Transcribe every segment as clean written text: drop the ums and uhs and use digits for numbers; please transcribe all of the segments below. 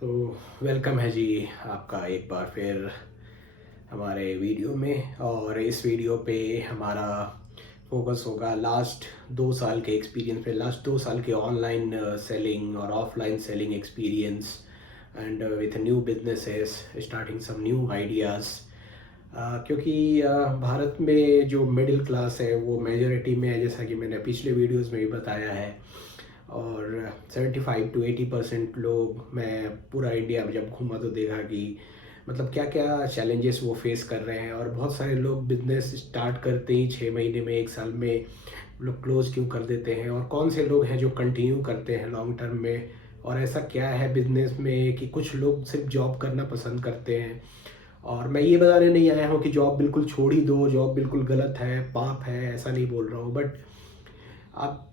तो वेलकम है जी आपका एक बार फिर हमारे वीडियो में। और इस वीडियो पे हमारा फोकस होगा लास्ट 2 साल के एक्सपीरियंस पे, लास्ट 2 साल के ऑनलाइन सेलिंग और offline selling experience and with new businesses starting some new ideas. क्योंकि भारत में जो मिडिल क्लास है वो मेजॉरिटी में है, जैसा कि मैंने पिछले वीडियोस में भी बताया है। और 75 to 80% लोग, मैं पूरा इंडिया में जब घूमा तो देखा कि मतलब क्या क्या चैलेंजेस वो फेस कर रहे हैं। और बहुत सारे लोग बिजनेस स्टार्ट करते ही 6 महीने में, 1 साल में लोग क्लोज क्यों कर देते हैं, और कौन से लोग हैं जो कंटिन्यू करते हैं लॉन्ग टर्म में। और ऐसा क्या है बिजनेस में कि कुछ लोग सिर्फ जॉब करना पसंद करते हैं। और मैं ये बताने नहीं आया हूँ कि जॉब बिल्कुल छोड़ ही दो, जॉब बिल्कुल गलत है, पाप है, ऐसा नहीं बोल रहा हूँ। बट आप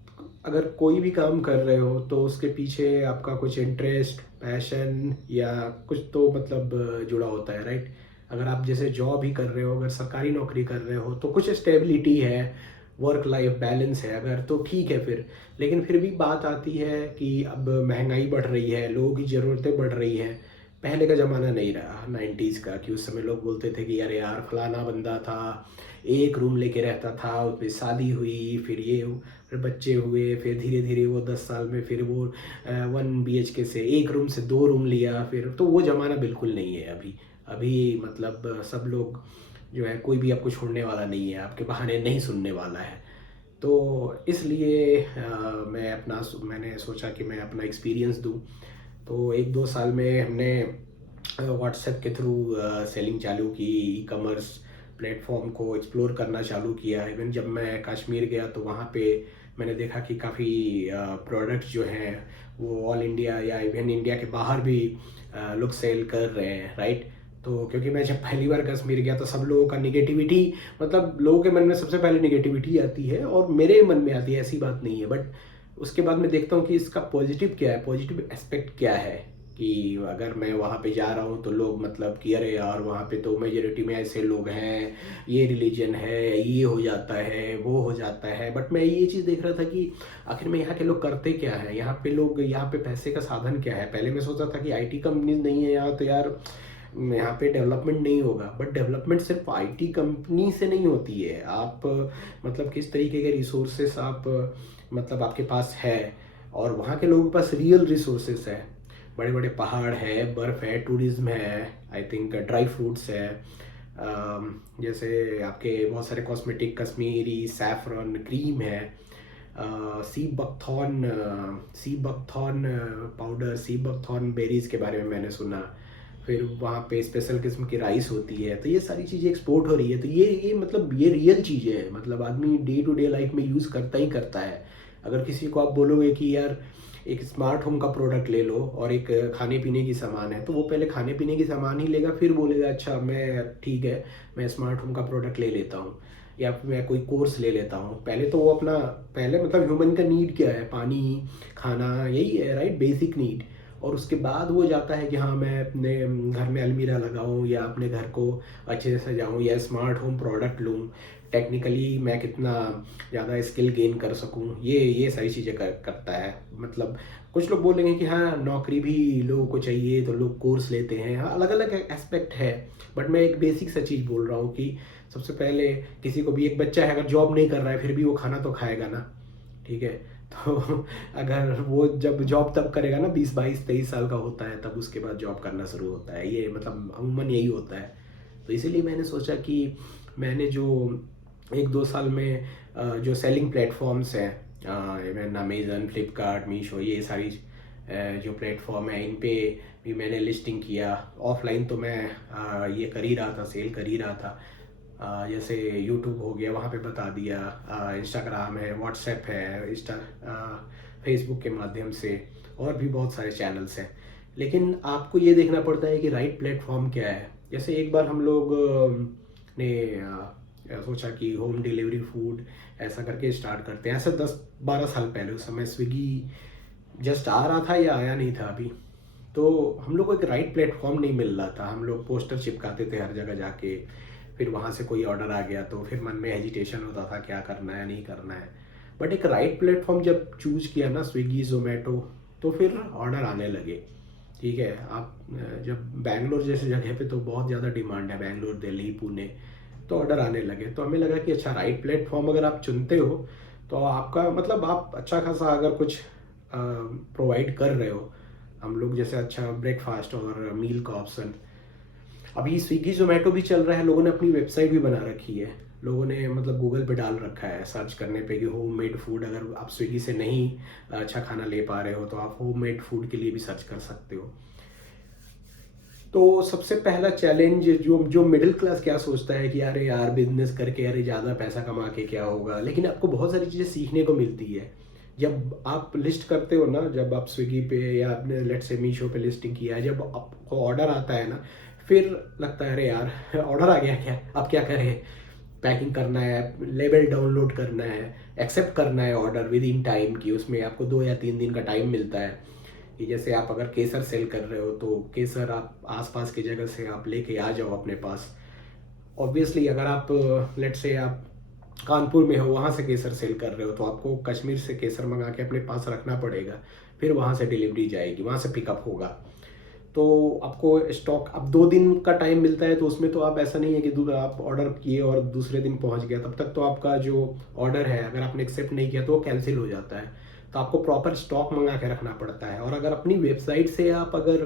अगर कोई भी काम कर रहे हो तो उसके पीछे आपका कुछ इंटरेस्ट, पैशन या कुछ तो मतलब जुड़ा होता है, राइट। अगर आप जैसे जॉब ही कर रहे हो, अगर सरकारी नौकरी कर रहे हो तो कुछ स्टेबिलिटी है, वर्क लाइफ बैलेंस है अगर, तो ठीक है फिर। लेकिन फिर भी बात आती है कि अब महंगाई बढ़ रही है, लोगों की ज़रूरतें बढ़ रही हैं। पहले का ज़माना नहीं रहा 90s का कि उस समय लोग बोलते थे कि अरे यार फलाना बंदा था, एक रूम लेके रहता था, उसमें शादी हुई, फिर बच्चे हुए, फिर धीरे धीरे वो 10 साल में फिर वो 1 BHK से एक रूम से 2 रूम लिया। फिर तो वो ज़माना बिल्कुल नहीं है अभी। अभी मतलब सब लोग जो है, कोई भी आपको छोड़ने वाला नहीं है, आपके बहाने नहीं सुनने वाला है। तो इसलिए मैंने सोचा कि मैं अपना एक्सपीरियंस दूँ। तो 1-2 साल में हमने व्हाट्सएप के थ्रू सेलिंग चालू की, ई कॉमर्स प्लेटफॉर्म को एक्सप्लोर करना चालू किया। इवन जब मैं कश्मीर गया तो वहाँ पे मैंने देखा कि काफ़ी प्रोडक्ट्स जो हैं वो ऑल इंडिया या इवन इंडिया के बाहर भी लोग सेल कर रहे हैं, राइट। तो क्योंकि मैं जब पहली बार कश्मीर गया तो सब लोगों का निगेटिविटी, मतलब लोगों के मन में सबसे पहले निगेटिविटी आती है और मेरे मन में आती है, ऐसी बात नहीं है। बट उसके बाद मैं देखता हूँ कि इसका पॉजिटिव क्या है, पॉजिटिव एस्पेक्ट क्या है। कि अगर मैं वहाँ पे जा रहा हूँ तो लोग मतलब कि अरे यार वहाँ पे तो मेजोरिटी में ऐसे लोग हैं, ये रिलीजन है, ये हो जाता है, वो हो जाता है। बट मैं ये चीज़ देख रहा था कि आखिर में यहाँ के लोग करते क्या है, यहाँ पे पैसे का साधन क्या है। पहले मैं सोचा था कि आईटी कंपनीज नहीं है यहाँ तो यार यहाँ पे डेवलपमेंट नहीं होगा। बट डेवलपमेंट सिर्फ आईटी कंपनी से नहीं होती है। आप मतलब किस तरीके के रिसोर्सेस आप मतलब आपके पास है, और वहाँ के लोगों के पास रियल रिसोर्सेस है। बड़े बड़े पहाड़ है, बर्फ़ है, टूरिज्म है, आई थिंक ड्राई फ्रूट्स है। जैसे आपके बहुत सारे कॉस्मेटिक, कश्मीरी सैफरन क्रीम है, sea buckthorn powder, sea buckthorn berries के बारे में मैंने सुना। फिर वहाँ पे स्पेशल किस्म की राइस होती है। तो ये सारी चीज़ें एक्सपोर्ट हो रही है। तो ये मतलब ये रियल चीज़ें हैं, मतलब आदमी डे टू डे लाइफ में यूज़ करता ही करता है। अगर किसी को आप बोलोगे कि यार एक स्मार्ट होम का प्रोडक्ट ले लो और एक खाने पीने की सामान है, तो वो पहले खाने पीने की सामान ही लेगा, फिर बोलेगा अच्छा मैं ठीक है मैं स्मार्ट होम का प्रोडक्ट ले लेता हूँ या फिर मैं कोई कोर्स ले लेता हूँ। पहले तो वो अपना, पहले मतलब ह्यूमन का नीड क्या है, पानी, खाना, यही है, राइट, बेसिक नीड। और उसके बाद वो जाता है कि हाँ मैं अपने घर में अलमीरा लगाऊं या अपने घर को अच्छे से सजाऊं या स्मार्ट होम प्रोडक्ट लूं, टेक्निकली मैं कितना ज़्यादा स्किल गेन कर सकूं, ये सारी चीज़ें करता है। मतलब कुछ लोग बोलेंगे कि हाँ नौकरी भी लोगों को चाहिए तो लोग कोर्स लेते हैं, हाँ अलग अलग एस्पेक्ट है। बट मैं एक बेसिक सा चीज़ बोल रहा हूँ कि सबसे पहले किसी को भी, एक बच्चा है अगर जॉब नहीं कर रहा है फिर भी वो खाना तो खाएगा ना, ठीक है। तो अगर वो जब जॉब तब करेगा ना 20 22 23 साल का होता है, तब उसके बाद जॉब करना शुरू होता है। ये मतलब अमूमन यही होता है। तो इसीलिए मैंने सोचा कि मैंने जो 1-2 साल में जो सेलिंग प्लेटफॉर्म्स हैं, इवन अमेज़न, फ्लिपकार्ट, मीशो, ये सारी जो प्लेटफॉर्म है इन पे भी मैंने लिस्टिंग किया। ऑफलाइन तो मैं ये कर ही रहा था, सेल कर ही रहा था। जैसे यूट्यूब हो गया, वहाँ पे बता दिया, इंस्टाग्राम है, व्हाट्सएप है, फेसबुक के माध्यम से, और भी बहुत सारे चैनल्स हैं। लेकिन आपको ये देखना पड़ता है कि राइट प्लेटफॉर्म क्या है। जैसे एक बार हम लोग ने सोचा कि होम डिलीवरी फूड ऐसा करके स्टार्ट करते हैं, ऐसा 10-12 साल पहले। उस समय स्विगी जस्ट आ रहा था या आया नहीं था अभी। तो हम लोग को एक राइट प्लेटफॉर्म नहीं मिल रहा था। हम लोग पोस्टर चिपकाते थे हर जगह जाके, फिर वहाँ से कोई ऑर्डर आ गया तो फिर मन में हेजिटेशन होता था क्या करना है नहीं करना है। बट एक राइट प्लेटफॉर्म जब चूज किया ना, स्विगी जोमेटो, तो फिर ऑर्डर आने लगे। ठीक है। आप जब बैंगलोर जैसे जगह पे तो बहुत ज़्यादा डिमांड है, बैंगलोर, दिल्ली, पुणे, तो ऑर्डर आने लगे। तो हमें लगा कि अच्छा, राइट प्लेटफॉर्म अगर आप चुनते हो तो आपका मतलब आप अच्छा खासा अगर कुछ प्रोवाइड कर रहे हो, हम लोग जैसे अच्छा ब्रेकफास्ट और मील का ऑप्शन, अभी स्विगी जोमेटो भी चल रहा है, लोगों ने अपनी वेबसाइट भी बना रखी है, लोगों ने मतलब गूगल पे डाल रखा है सर्च करने पे कि होम मेड फूड, अगर आप स्विगी से नहीं अच्छा खाना ले पा रहे हो तो आप होम मेड फूड के लिए भी सर्च कर सकते हो। तो सबसे पहला चैलेंज जो जो मिडिल क्लास क्या सोचता है कि अरे यार बिजनेस करके अरे ज़्यादा पैसा कमा के क्या होगा, लेकिन आपको बहुत सारी चीज़ें सीखने को मिलती है जब आप लिस्ट करते हो ना, जब आप स्विगी पे या आपने लेट से मीशो पे लिस्टिंग किया है, जब आपको ऑर्डर आता है ना, फिर लगता है अरे यार ऑर्डर आ गया, क्या अब क्या करें, पैकिंग करना है, लेबल डाउनलोड करना है, एक्सेप्ट करना है ऑर्डर विद इन टाइम की, उसमें आपको 2 या 3 दिन का टाइम मिलता है। कि जैसे आप अगर केसर सेल कर रहे हो तो केसर आप आसपास की जगह से आप लेके आ जाओ अपने पास। ऑब्वियसली अगर आप लेट से आप कानपुर में हो, वहाँ से केसर सेल कर रहे हो, तो आपको कश्मीर से केसर मंगा के अपने पास रखना पड़ेगा, फिर वहाँ से डिलीवरी जाएगी, वहाँ से पिकअप होगा। तो आपको स्टॉक अब 2 दिन का टाइम मिलता है, तो उसमें तो आप ऐसा नहीं है कि आप ऑर्डर किए और दूसरे दिन पहुंच गया, तब तक तो आपका जो ऑर्डर है अगर आपने एक्सेप्ट नहीं किया तो वो कैंसिल हो जाता है। तो आपको प्रॉपर स्टॉक मंगा के रखना पड़ता है। और अगर अपनी वेबसाइट से आप अगर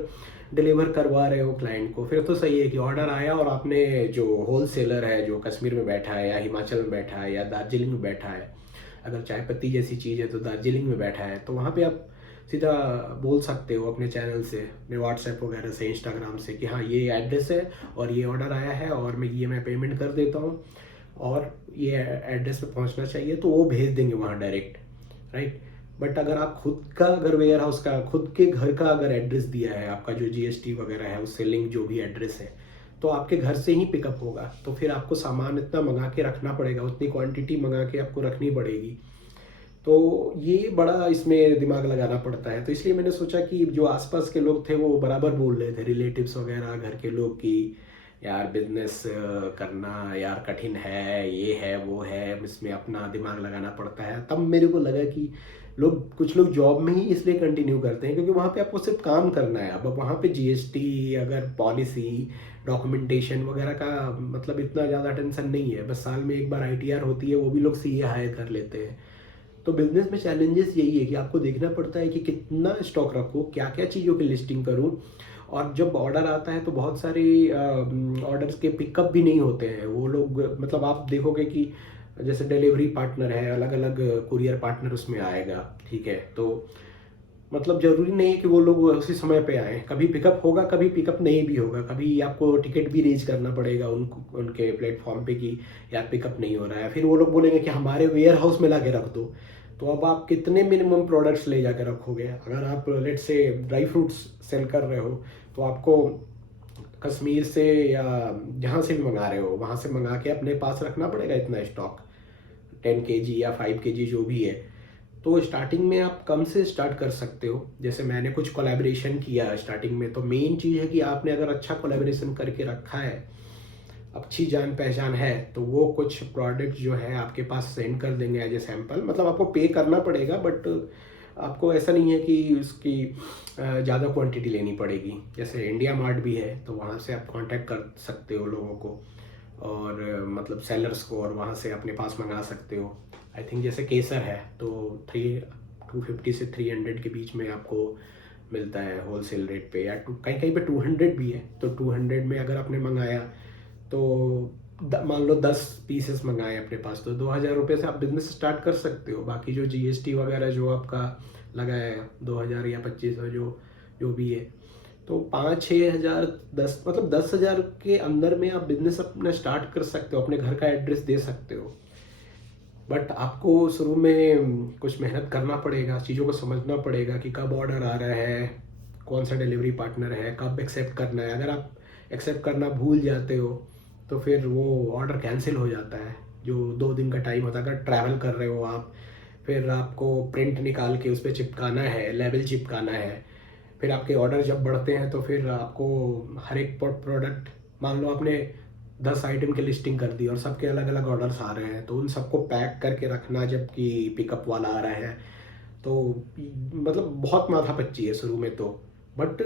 डिलीवर करवा रहे हो क्लाइंट को, फिर तो सही है कि ऑर्डर आया और आपने जो होल सेलर है जो कश्मीर में बैठा है या हिमाचल में बैठा है या दार्जिलिंग में बैठा है, अगर चाय पत्ती जैसी चीज़ है तो दार्जिलिंग में बैठा है, तो वहाँ पे आप सीधा बोल सकते हो अपने चैनल से, अपने व्हाट्सएप वगैरह से, इंस्टाग्राम से कि हाँ ये एड्रेस है और ये ऑर्डर आया है और मैं पेमेंट कर देता हूँ और ये एड्रेस पे पहुँचना चाहिए, तो वो भेज देंगे वहाँ डायरेक्ट, राइट। बट अगर आप खुद का अगर वेयर हाउस का खुद के घर का अगर एड्रेस दिया है, आपका जो जीएसटी वगैरह है उससे लिंक जो भी एड्रेस है, तो आपके घर से ही पिकअप होगा, तो फिर आपको सामान इतना मंगा के रखना पड़ेगा, उतनी क्वांटिटी मंगा के आपको रखनी पड़ेगी। तो ये बड़ा इसमें दिमाग लगाना पड़ता है। तो इसलिए मैंने सोचा कि जो आसपास के लोग थे वो बराबर बोल रहे थे, रिलेटिव्स वगैरह, घर के लोग, कि यार बिजनेस करना यार कठिन है, ये है वो है, इसमें अपना दिमाग लगाना पड़ता है। तब मेरे को लगा कि कुछ लोग जॉब में ही इसलिए कंटिन्यू करते हैं क्योंकि वहाँ पे आपको सिर्फ काम करना है। अब वहाँ पे जीएसटी, अगर पॉलिसी, डॉक्यूमेंटेशन वगैरह का मतलब इतना ज़्यादा टेंशन नहीं है, बस साल में एक बार आईटीआर होती है, वो भी लोग सीए हायर कर लेते हैं। तो बिजनेस में चैलेंजेस यही है कि आपको देखना पड़ता है कि कितना स्टॉक रखूँ, क्या क्या चीज़ों की लिस्टिंग करूँ। और जब ऑर्डर आता है तो बहुत सारे ऑर्डर्स के पिकअप भी नहीं होते हैं, वो लोग मतलब आप देखोगे कि जैसे डिलीवरी पार्टनर है, अलग अलग कुरियर पार्टनर उसमें आएगा, ठीक है। तो मतलब ज़रूरी नहीं है कि वो लोग उसी समय पे आए, कभी पिकअप होगा कभी पिकअप नहीं भी होगा, कभी आपको टिकट भी रेज करना पड़ेगा उनके प्लेटफॉर्म पे कि यार पिकअप नहीं हो रहा है, फिर वो लोग बोलेंगे कि हमारे वेयर हाउस में ला के रख दो। तो अब आप कितने मिनिमम प्रोडक्ट्स ले जाकर रखोगे? अगर आप लेट से ड्राई फ्रूट्स सेल कर रहे हो तो आपको कश्मीर से या जहाँ से भी मंगा रहे हो वहाँ से मंगा के अपने पास रखना पड़ेगा इतना स्टॉक, 10 kg या 5 kg जो भी है। तो स्टार्टिंग में आप कम से स्टार्ट कर सकते हो, जैसे मैंने कुछ कोलैबोरेशन किया स्टार्टिंग में। तो मेन चीज़ है कि आपने अगर अच्छा कोलैबोरेशन करके रखा है, अच्छी जान पहचान है, तो वो कुछ प्रोडक्ट जो है आपके पास सेंड कर देंगे एज ए सैम्पल। मतलब आपको पे करना पड़ेगा बट आपको ऐसा नहीं है कि उसकी ज़्यादा क्वांटिटी लेनी पड़ेगी। जैसे इंडिया मार्ट भी है तो वहाँ से आप कांटेक्ट कर सकते हो लोगों को और मतलब सेलर्स को, और वहाँ से अपने पास मंगा सकते हो। आई थिंक जैसे केसर है तो 250 से 300 के बीच में आपको मिलता है होल सेल रेट पे, या कहीं कहीं पे 200 भी है। तो 200 में अगर आपने मंगाया तो मान लो 10 पीसेस मंगाए अपने पास, तो 2000 रुपये से आप बिजनेस स्टार्ट कर सकते हो। बाकी जो जीएसटी वगैरह जो आपका लगा है 2000 या 2500 जो जो भी है, तो 5-6 हज़ार 10 मतलब 10 हज़ार के अंदर में आप बिजनेस अपना स्टार्ट कर सकते हो, अपने घर का एड्रेस दे सकते हो। बट आपको शुरू में कुछ मेहनत करना पड़ेगा, चीज़ों को समझना पड़ेगा कि कब ऑर्डर आ रहा है, कौन सा डिलीवरी पार्टनर है, कब एक्सेप्ट करना है। अगर आप एक्सेप्ट करना भूल जाते हो तो फिर वो ऑर्डर कैंसिल हो जाता है, जो 2 दिन का टाइम होता है। अगर ट्रैवल कर रहे हो आप, फिर आपको प्रिंट निकाल के उस पर चिपकाना है, लेबल चिपकाना है। फिर आपके ऑर्डर जब बढ़ते हैं तो फिर आपको हर एक प्रोडक्ट, मान लो आपने 10 आइटम की लिस्टिंग कर दी और सबके अलग अलग ऑर्डर्स आ रहे हैं, तो उन सबको पैक करके रखना जबकि पिकअप वाला आ रहा है, तो मतलब बहुत माथापच्ची है शुरू में तो। बट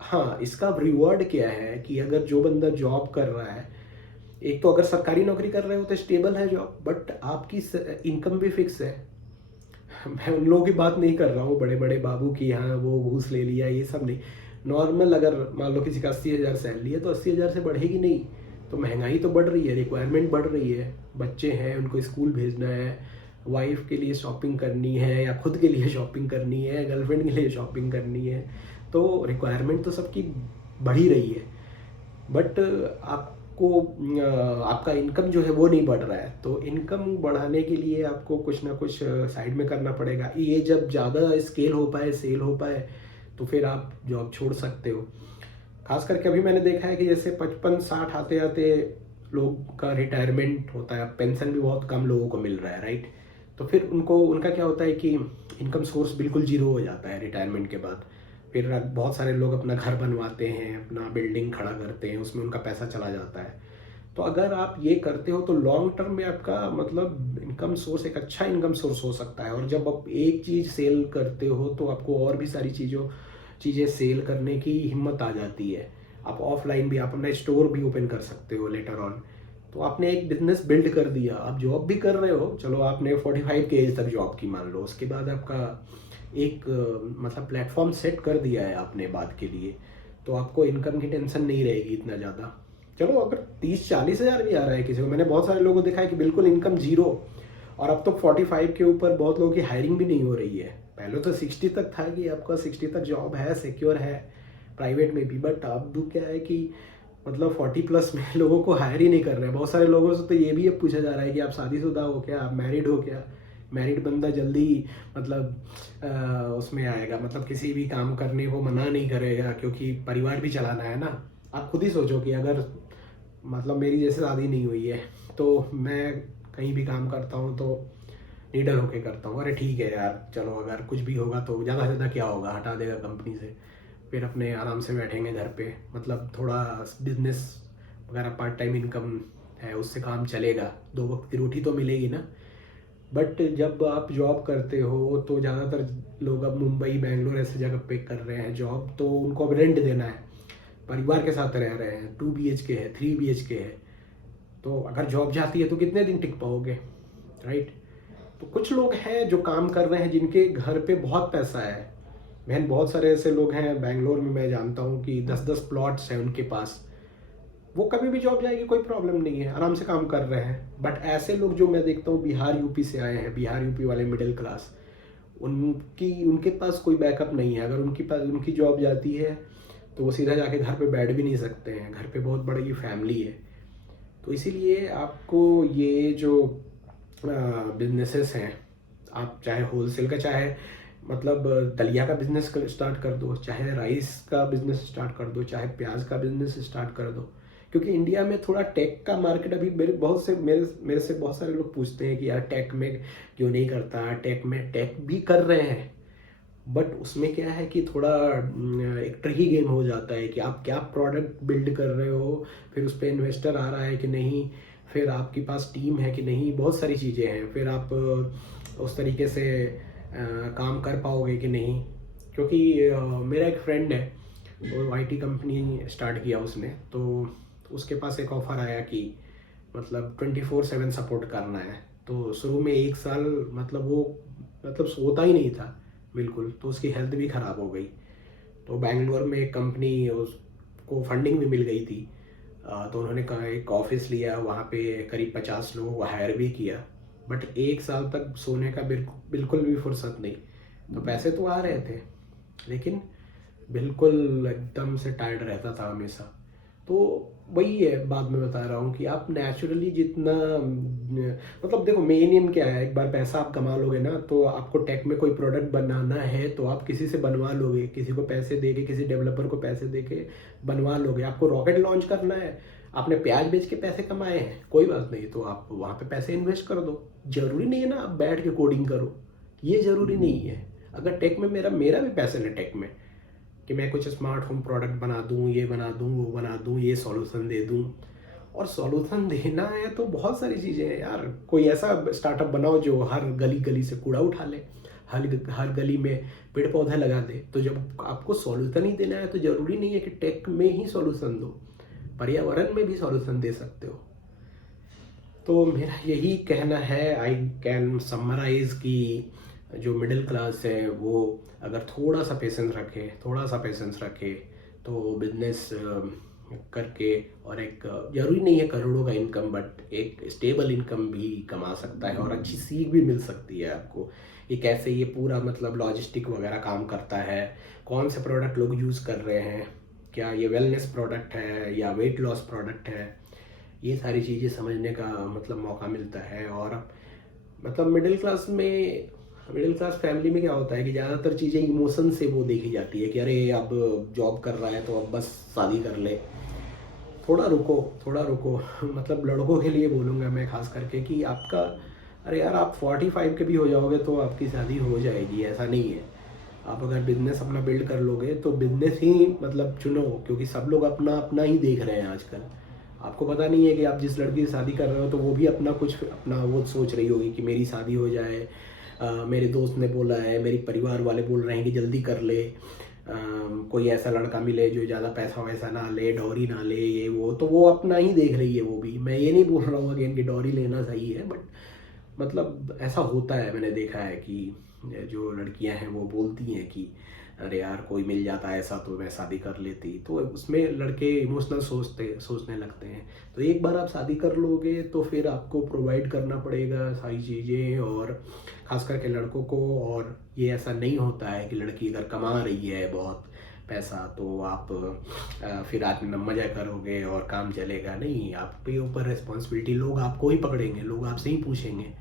हाँ, इसका रिवॉर्ड क्या है कि अगर जो बंदा जॉब कर रहा है, एक तो अगर सरकारी नौकरी कर रहे हो तो स्टेबल है जॉब, बट आपकी इनकम भी फिक्स है। मैं उन लोगों की बात नहीं कर रहा हूँ बड़े बड़े बाबू की, हाँ वो घूस ले लिया, ये सब नहीं। नॉर्मल अगर मान लो किसी का 80,000 सैलरी है तो 80,000 से बढ़ेगी नहीं। तो महंगाई तो बढ़ रही है, रिक्वायरमेंट बढ़ रही है, बच्चे हैं उनको स्कूल भेजना है, वाइफ के लिए शॉपिंग करनी है या खुद के लिए शॉपिंग करनी है, गर्लफ्रेंड के लिए शॉपिंग करनी है, तो रिक्वायरमेंट तो सबकी बढ़ ही रही है। बट आपको आपका इनकम जो है वो नहीं बढ़ रहा है, तो इनकम बढ़ाने के लिए आपको कुछ ना कुछ साइड में करना पड़ेगा। ये जब ज़्यादा स्केल हो पाए, सेल हो पाए, तो फिर आप जॉब छोड़ सकते हो। खास करके अभी मैंने देखा है कि जैसे 55-60 आते आते लोग का रिटायरमेंट होता है, पेंशन भी बहुत कम लोगों को मिल रहा है, राइट। तो फिर उनको उनका क्या होता है कि इनकम सोर्स बिल्कुल जीरो हो जाता है रिटायरमेंट के बाद। फिर बहुत सारे लोग अपना घर बनवाते हैं, अपना बिल्डिंग खड़ा करते हैं, उसमें उनका पैसा चला जाता है। तो अगर आप ये करते हो तो लॉन्ग टर्म में आपका मतलब इनकम सोर्स एक अच्छा इनकम सोर्स हो सकता है। और जब आप एक चीज़ सेल करते हो तो आपको और भी सारी चीज़ें सेल करने की हिम्मत आ जाती है। आप ऑफलाइन भी, आप अपना स्टोर भी ओपन कर सकते हो लेटर ऑन। तो आपने एक बिजनेस बिल्ड कर दिया, आप जॉब भी कर रहे हो, चलो आपने 45 के एज तक जॉब की मान लो, उसके बाद आपका एक मतलब प्लेटफॉर्म सेट कर दिया है आपने बाद के लिए, तो आपको इनकम की टेंशन नहीं रहेगी इतना ज़्यादा। चलो अगर 30-40 हज़ार भी आ रहा है किसी को, मैंने बहुत सारे लोगों को देखा है कि बिल्कुल इनकम जीरो, और अब तो 45 के ऊपर बहुत लोगों की हायरिंग भी नहीं हो रही है। पहले तो 60 तक था कि आपका 60 तक जॉब है, सिक्योर है प्राइवेट में भी, बट अब क्या है कि मतलब 40+ में लोगों को हायर ही नहीं कर रहे हैं। बहुत सारे लोगों से तो ये भी अब पूछा जा रहा है कि आप शादीशुदा हो क्या, आप मैरिड हो क्या। मैरिड बंदा जल्दी मतलब उसमें आएगा, मतलब किसी भी काम करने को मना नहीं करेगा, क्योंकि परिवार भी चलाना है ना। आप खुद ही सोचो कि अगर मतलब मेरी जैसे शादी नहीं हुई है तो मैं कहीं भी काम करता हूँ तो लीडर होके करता हूँ, अरे ठीक है यार चलो अगर कुछ भी होगा तो ज़्यादा से ज़्यादा क्या होगा, हटा देगा कंपनी से, फिर अपने आराम से बैठेंगे घर पे, मतलब थोड़ा बिजनेस वगैरह पार्ट टाइम इनकम है उससे काम चलेगा, 2 वक्त की रोटी तो मिलेगी ना। बट जब आप जॉब करते हो तो ज़्यादातर लोग अब मुंबई बेंगलोर ऐसे जगह पे कर रहे हैं जॉब, तो उनको अब रेंट देना है, परिवार के साथ रह रहे हैं, 2 BHK है, 3 BHK है, तो अगर जॉब जाती है तो कितने दिन टिक पाओगे, राइट। तो कुछ लोग हैं जो काम कर रहे हैं जिनके घर पे बहुत पैसा है। बहन बहुत सारे ऐसे लोग हैं बेंगलोर में, मैं जानता हूँ कि 10-10 प्लॉट्स हैं उनके पास, वो कभी भी जॉब जाएगी कोई प्रॉब्लम नहीं है, आराम से काम कर रहे हैं। बट ऐसे लोग जो मैं देखता हूँ बिहार यूपी से आए हैं, बिहार यूपी वाले मिडिल क्लास, उनके पास कोई बैकअप नहीं है। अगर उनकी जॉब जाती है तो वो सीधा जाके घर पे बैठ भी नहीं सकते हैं, घर पे बहुत बड़ी फैमिली है। तो इसीलिए आपको ये जो बिजनेसेस हैं, आप चाहे होलसेल का, चाहे मतलब दलिया का बिजनेस स्टार्ट कर दो, चाहे राइस का बिजनेस स्टार्ट कर दो, चाहे प्याज का बिजनेस स्टार्ट कर दो। क्योंकि इंडिया में थोड़ा टेक का मार्केट अभी मेरे से बहुत सारे लोग पूछते हैं कि यार टेक में क्यों नहीं करता, टेक भी कर रहे हैं, बट उसमें क्या है कि थोड़ा एक ट्रिकी गेम हो जाता है कि आप क्या प्रोडक्ट बिल्ड कर रहे हो, फिर उस पर इन्वेस्टर आ रहा है कि नहीं, फिर आपके पास टीम है कि नहीं, बहुत सारी चीज़ें हैं, फिर आप उस तरीके से काम कर पाओगे कि नहीं। क्योंकि मेरा एक फ्रेंड है, वो आईटी कंपनी स्टार्ट किया उसने, तो उसके पास एक ऑफ़र आया कि मतलब 24/7 सपोर्ट करना है। तो शुरू में 1 साल मतलब वो मतलब सोता ही नहीं था बिल्कुल, तो उसकी हेल्थ भी ख़राब हो गई। तो बैंगलोर में एक कंपनी, उसको फंडिंग भी मिल गई थी, तो उन्होंने कहा एक ऑफिस लिया, वहाँ पे करीब 50 लोगों को हायर भी किया। बट 1 साल तक सोने का बिल्कुल भी फुर्सत नहीं। तो पैसे तो आ रहे थे, लेकिन बिल्कुल एकदम से टायर्ड रहता था हमेशा। तो वही है, बाद में बता रहा हूँ कि आप नेचुरली जितना मतलब देखो मेन एम क्या है, एक बार पैसा आप कमा लोगे ना, तो आपको टेक में कोई प्रोडक्ट बनाना है तो आप किसी से बनवा लोगे, किसी को पैसे दे के, किसी डेवलपर को पैसे दे के बनवा लोगे। आपको रॉकेट लॉन्च करना है, आपने प्याज बेच के पैसे कमाए हैं, कोई बात नहीं, तो आप वहाँ पे पैसे इन्वेस्ट कर दो। जरूरी नहीं है ना आप बैठ के कोडिंग करो, ये जरूरी नहीं है। अगर टेक में मेरा भी पैशन है टेक में, कि मैं कुछ स्मार्ट होम प्रोडक्ट बना दूँ, ये बना दूँ, वो बना दूँ, ये सॉल्यूशन दे दूँ। और सॉल्यूशन देना है तो बहुत सारी चीज़ें हैं यार, कोई ऐसा स्टार्टअप बनाओ जो हर गली गली से कूड़ा उठा ले, हर गली में पेड़ पौधे लगा दे। तो जब आपको सॉल्यूशन ही देना है तो ज़रूरी नहीं है कि टेक में ही सॉल्यूशन दो, पर्यावरण में भी सॉल्यूशन दे सकते हो। तो मेरा यही कहना है, आई कैन समराइज़ कि जो मिडिल क्लास है वो अगर थोड़ा सा पेशेंस रखे तो बिजनेस करके, और एक ज़रूरी नहीं है करोड़ों का इनकम, बट एक स्टेबल इनकम भी कमा सकता है और अच्छी सीख भी मिल सकती है आपको ये कैसे ये पूरा मतलब लॉजिस्टिक वगैरह काम करता है, कौन से प्रोडक्ट लोग यूज़ कर रहे हैं, क्या ये वेलनेस प्रोडक्ट है या वेट लॉस प्रोडक्ट है, ये सारी चीज़ें समझने का मतलब मौका मिलता है। और मतलब मिडिल क्लास फैमिली में क्या होता है कि ज़्यादातर चीज़ें इमोशन से वो देखी जाती है कि अरे अब जॉब कर रहा है तो अब बस शादी कर ले, थोड़ा रुको मतलब लड़कों के लिए बोलूँगा मैं खास करके कि आपका, अरे यार आप 45 के भी हो जाओगे तो आपकी शादी हो जाएगी, ऐसा नहीं है। आप अगर बिजनेस अपना बिल्ड कर लोगे तो बिजनेस ही मतलब चुनो, क्योंकि सब लोग अपना अपना ही देख रहे हैं आजकल। आपको पता नहीं है कि आप जिस लड़की से शादी कर रहे हो तो वो भी अपना वो सोच रही होगी कि मेरी शादी हो जाए, मेरे दोस्त ने बोला है, मेरे परिवार वाले बोल रहे हैं कि जल्दी कर ले, कोई ऐसा लड़का मिले जो ज़्यादा पैसा वैसा ना ले, डॉरी ना ले, ये वो, तो वो अपना ही देख रही है वो भी। मैं ये नहीं बोल रहा हूँ अगेन कि डॉरी लेना सही है, बट मतलब ऐसा होता है, मैंने देखा है कि जो लड़कियां हैं वो बोलती हैं कि अरे यार कोई मिल जाता है ऐसा तो मैं शादी कर लेती, तो उसमें लड़के इमोशनल सोचने लगते हैं। तो एक बार आप शादी कर लोगे तो फिर आपको प्रोवाइड करना पड़ेगा सारी चीज़ें, और ख़ास करके लड़कों को। और ये ऐसा नहीं होता है कि लड़की अगर कमा रही है बहुत पैसा तो आप फिर रात में मज़ा करोगे और काम चलेगा, नहीं, आपके ऊपर रिस्पॉन्सिबिलिटी, लोग आपको ही पकड़ेंगे, लोग आपसे ही पूछेंगे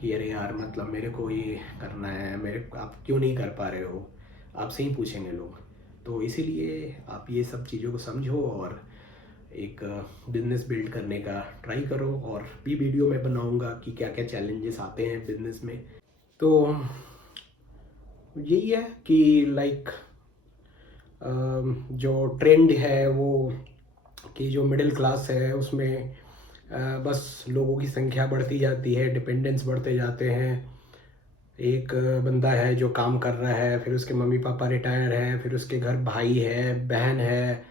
कि अरे यार मतलब मेरे को ये करना है, मेरे आप क्यों नहीं कर पा रहे हो, आपसे ही पूछेंगे लोग। तो इसीलिए आप ये सब चीज़ों को समझो और एक बिज़नेस बिल्ड करने का ट्राई करो। और भी वीडियो मैं बनाऊंगा कि क्या क्या चैलेंजेस आते हैं बिज़नेस में। तो यही है कि लाइक जो ट्रेंड है वो कि जो मिडिल क्लास है उसमें बस लोगों की संख्या बढ़ती जाती है, डिपेंडेंस बढ़ते जाते हैं। एक बंदा है जो काम कर रहा है, फिर उसके मम्मी पापा रिटायर हैं, फिर उसके घर भाई है, बहन है,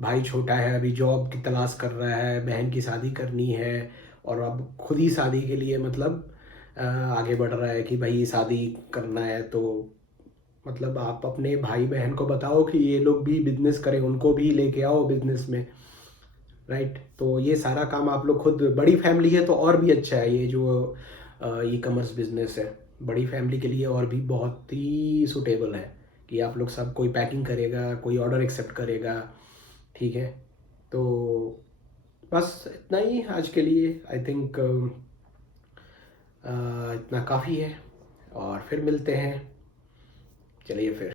भाई छोटा है अभी जॉब की तलाश कर रहा है, बहन की शादी करनी है, और अब खुद ही शादी के लिए मतलब आगे बढ़ रहा है कि भाई शादी करना है। तो मतलब आप अपने भाई बहन को बताओ कि ये लोग भी बिजनेस करें, उनको भी लेके आओ बिजनेस में, राइट। तो ये सारा काम आप लोग खुद, बड़ी फैमिली है तो और भी अच्छा है ये जो ई कॉमर्स बिजनेस है, बड़ी फैमिली के लिए और भी बहुत ही सुटेबल है कि आप लोग सब, कोई पैकिंग करेगा, कोई ऑर्डर एक्सेप्ट करेगा, ठीक है। तो बस इतना ही आज के लिए, आई थिंक इतना काफ़ी है, और फिर मिलते हैं, चलिए फिर।